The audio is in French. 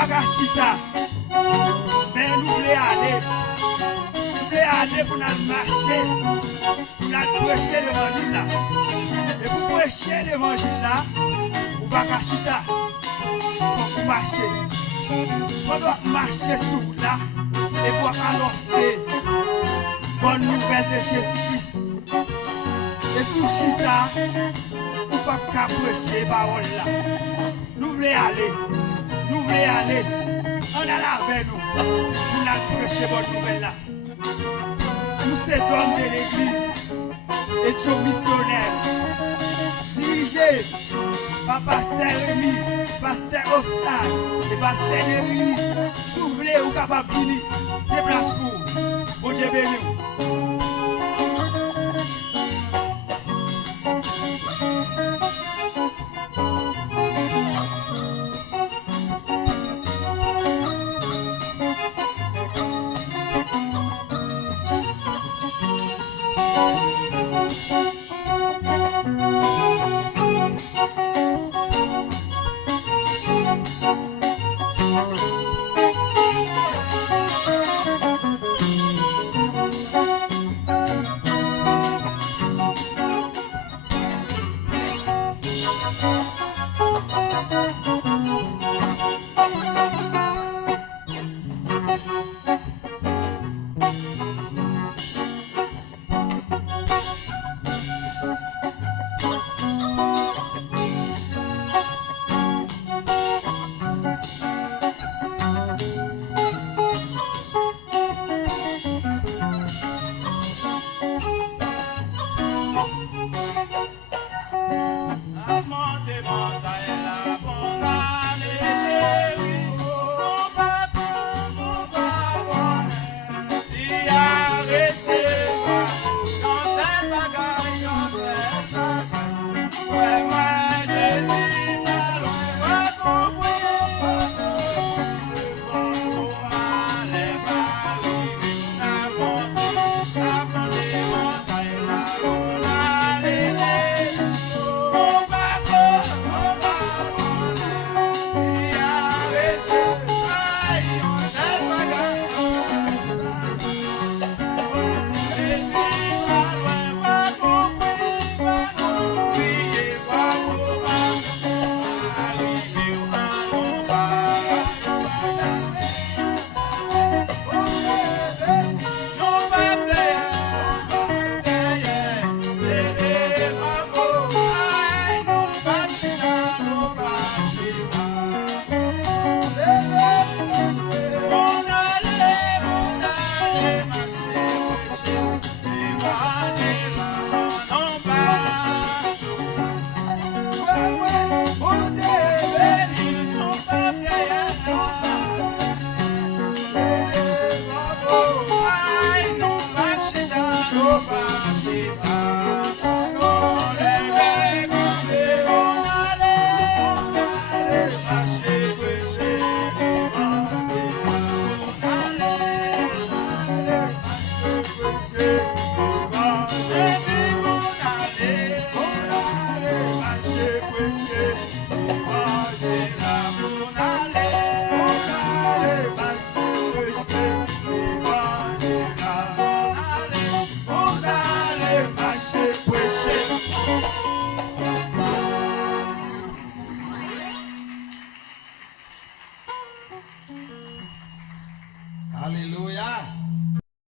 pas qu'à chita. Mais nous voulons aller. Nous voulons aller pour nous marcher. Pour nous prêcher l'évangile là. Et pour prêcher l'évangile là, nous pas qu'à chita. Pour marcher. On doit marcher sur là. Et pour annoncer bonne nouvelle de Jésus-Christ. Et sous chita, nous pas qu'à prêcher parole là. Nous voulons aller. Nous voulons aller. On a là avec nous. Nous allons prêcher bonne nouvelle là. Nous sommes hommes de l'église. Et tous missionnaires. Dirigés par Pasteur Rémi, Pasteur Oscar et Pasteur Néris. Si vous voulez, vous êtes capable de venir. Déplace-vous. Bon Dieu béni.